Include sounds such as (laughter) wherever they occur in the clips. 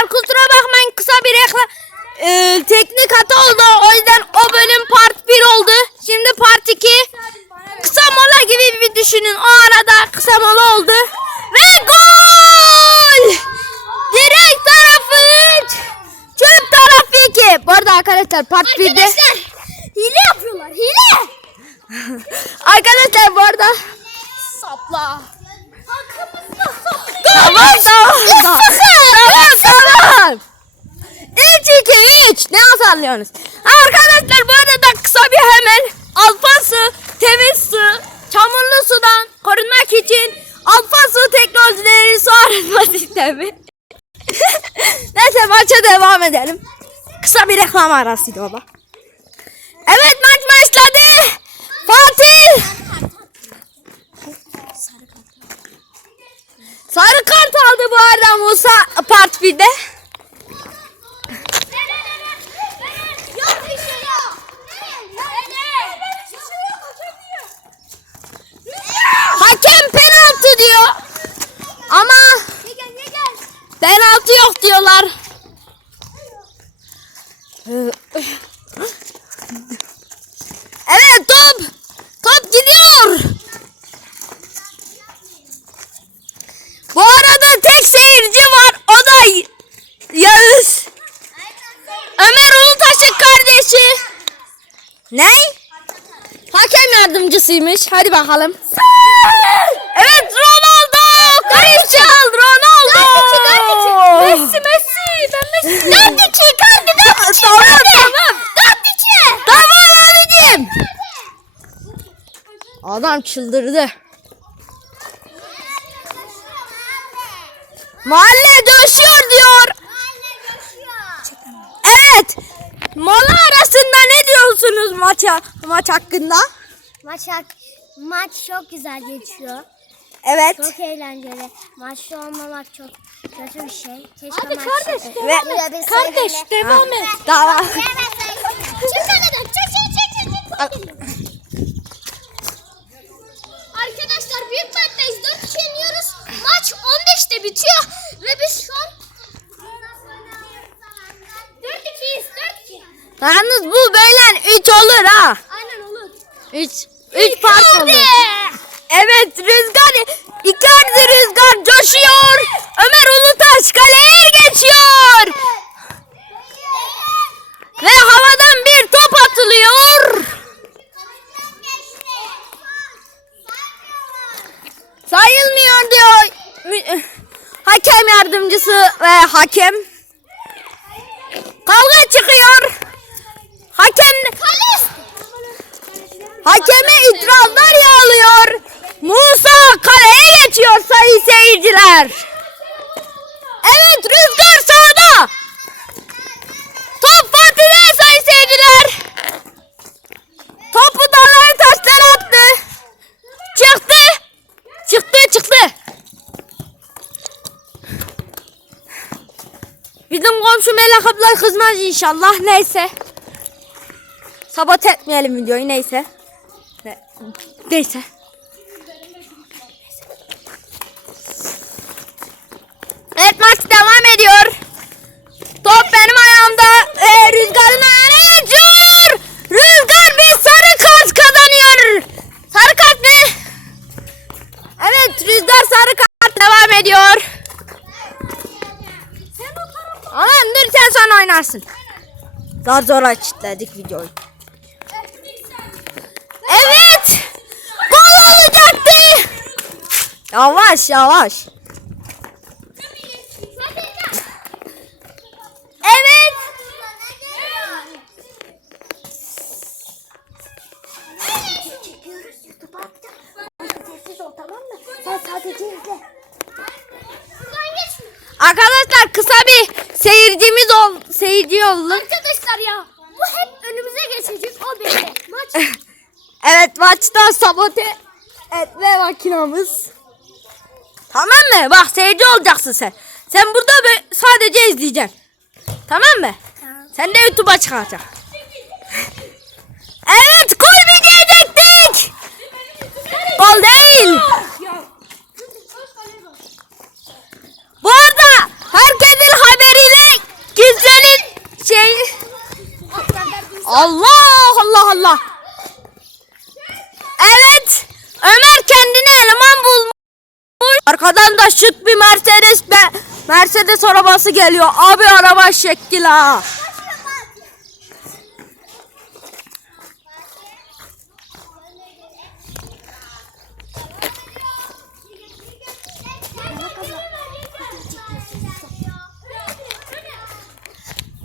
Arkadaşlar kusura bakmayın kısa bir reklam e, teknik hata oldu. O yüzden o bölüm part 1 oldu. Şimdi part 2 kısa mola gibi bir düşünün. O arada kısa mola oldu. Ve gol! Direkt tarafı 3. Çöp tarafı 2. Bu arada arkadaşlar part 1'de hile yapıyorlar hile. (laughs) Arkadaşlar bu arada Sapla. Hakkımızda sapla. Tamam. tamam tamam. 3 2 3 ne sallıyorsunuz? Ha, Arkadaşlar bu arada kısa bir hemen alfa su, temiz su, çamurlu sudan korunmak için alfa su teknolojileri su arıtma sistemi. (laughs) Neyse maça devam edelim. Kısa bir reklam arasıydı o. Evet maç başladı. Fatih. Sarı kart aldı bu arada Musa part 1'de. Yok bir şey yok. Hakem penaltı diyor. Ama Ne gel ne gel. penaltı yok diyorlar. Evet top. Top gidiyor. Bu arada tek seyirci var. O da Yağız. Ömer Ulutaş'ın kardeşi. Ne? Hakem yardımcısıymış. Hadi bakalım. Evet Ronaldo. Cristiano Ronaldo. Messi Messi. Ben Messi. Dört iki kaldı dört iki. Tamam tamam. Dört iki. Tamam abicim. Adam çıldırdı. Mahalle dövüşüyor diyor. Evet. Mola arasında ne diyorsunuz maça maç hakkında? Maç, hak- maç çok güzel geçiyor. Evet. Çok eğlenceli. Maçta olmamak çok kötü bir şey. Keşke Hadi maç kardeş, Ve- devam et. Kardeş, devam et. Tamam. Çık. Çık çık çık çık. çık. Arkadaşlar büyük maçtayız. 4 kişi yeniyoruz. Maç 15'te bitiyor. Ve biz şu an 4 2'yiz. 4 2. Yalnız bu böyle 3 olur ha. Aynen olur. 3 3 part olur. Evet rüzgar Icardi rüzgar coşuyor. Ömer Ulutaş kaleye geçiyor. Ve havadan bir top atılıyor. Sayılmıyor diyor. Hakem yardımcısı ve hakem. Kavga çıkıyor. Hakem Hakeme itirazlar yağılıyor. Musa kaleye geçiyor sayın seyirciler. Evet rüzgar Bizim komşu Melek abla kızmaz inşallah. Neyse. Sabot etmeyelim videoyu neyse. Ne- Neyse. Evet maç devam ediyor. Top benim ayağımda. Ee, rüzgarın ayağına geçiyor. Rüzgar bir sarı kart kazanıyor. Sarı kart ne? Evet rüzgar sarı kart devam ediyor. Aman dur oynarsın. Daha zor açıkladık videoyu. Evet. Gol olacaktı. Yavaş yavaş. Evet. Arkadaşlar kısa bir seyircimiz ol seyirci oldu. Arkadaşlar ya bu hep önümüze geçecek o belli. Maç (laughs) Evet maçta sabote etme makinamız. Tamam mı? Bak seyirci olacaksın sen. Sen burada sadece izleyeceksin. Tamam mı? Tamam. Sen de YouTube'a çıkaracaksın. (laughs) Evet diyecektik? Gol değil. Bu arada herkesin haberiyle Mercedes arabası geliyor. Abi araba şekil ha.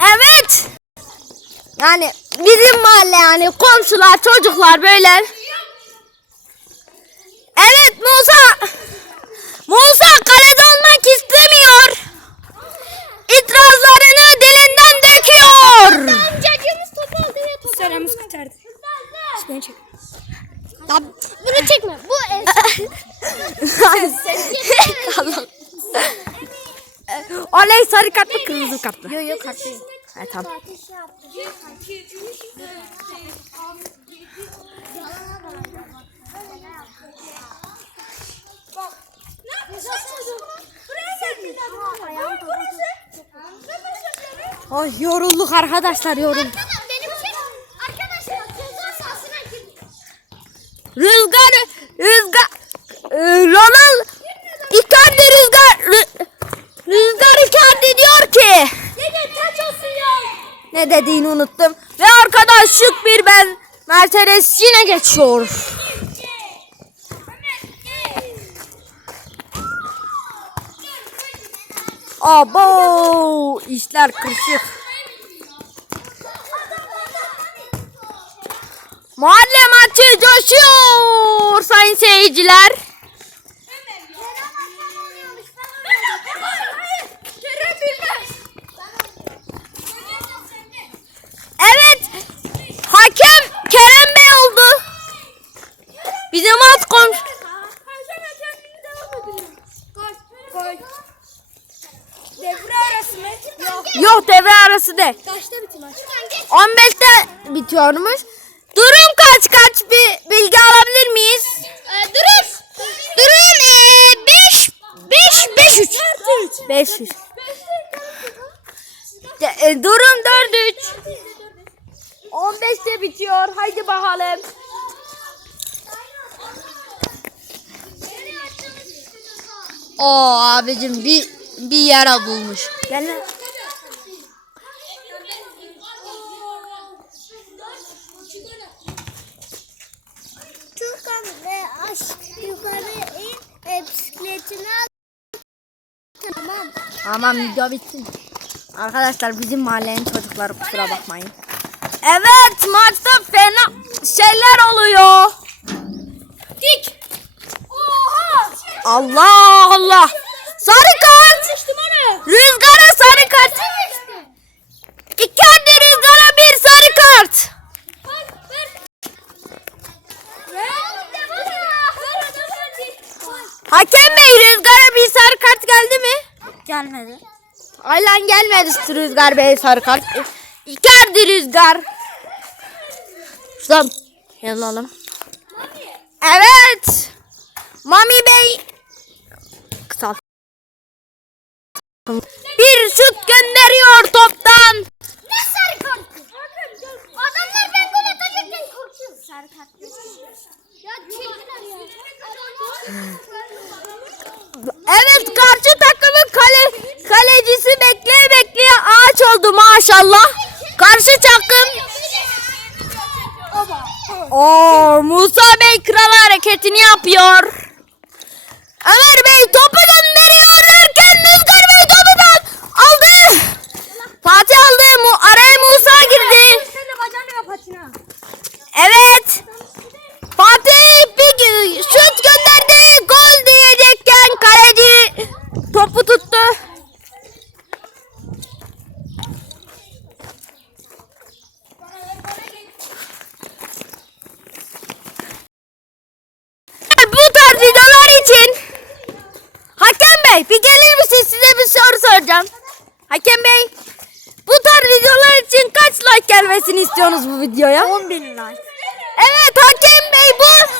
Evet. Yani bizim mahalle yani komşular, çocuklar böyle. Evet Musa. Musa kalede olmak istemiyor. İtirazlarını dilinden döküyor. Amcacığımız top aldı ya top Selamımız kurtardı. Beni çek. Ya bunu çekme. Bu Oley sarı kart mı kırmızı kart mı? Yok yok haklıyım. Ha, tamam. Ay yorulduk arkadaşlar yorulduk. Benim şey arkadaşlar ceza sahasına girdik. Rüzgar, rüzgar, e, Ronald, Icardi rüzgar, rü- rüzgar Icardi diyor ki. Dede taç olsun ya. Ne dediğini unuttum. Ve arkadaş şık bir ben Mercedes yine geçiyor. Abo işler kırışık. Mahalle maçı coşuyor sayın seyirciler. 15'te. Kaçta bitiyor maç? 15'te bitiyormuş. Durum kaç kaç bir bilgi alabilir miyiz? Ee, durum. Durum 5 5 5 3. 5 3. Durum 4 3. 15'te bitiyor. Haydi bakalım. O abicim bir bir yara bulmuş. Gel lan. Tamam video bitsin. Arkadaşlar bizim mahallenin çocukları kusura bakmayın. Evet maçta fena şeyler oluyor. Dik. Oha. Allah Allah. Sarı kart. Rüzgara sarı kart. İkindi rüzgara bir sarı kart. Hakem bey rüzgara bir sarı kart geldi mi? Gelmedi. Aynen gelmedi rüzgar bey sarı kart. İkerdi rüzgar. Şuradan yazalım. Evet. Mami bey. Kısalt. Bir şut gönderiyor toptan. Ne sarı kartı? Adamlar ben gol atarken korkuyor. Sarı kart. Ya çektiler ya. Evet karşı takımın kale, kalecisi bekleye bekleye ağaç oldu maşallah. Karşı takım. Oo, Musa Bey kral hareketini yapıyor. Ömer Bey topu gönderiyor derken Rüzgar Bey topu aldı. Fatih aldı. Mu araya Musa girdi. Sen de bacağını yap patina. Evet. Fatih bir gö- şut gönderdi. Gol diyecekken kaleci topu tuttu. Bu tarz videolar için Hakem Bey bir gelir misin size bir soru soracağım. Hakem Bey bu tarz videolar için kaç like gelmesini istiyorsunuz bu videoya? 10 bin like. Evet Hakem Bey bu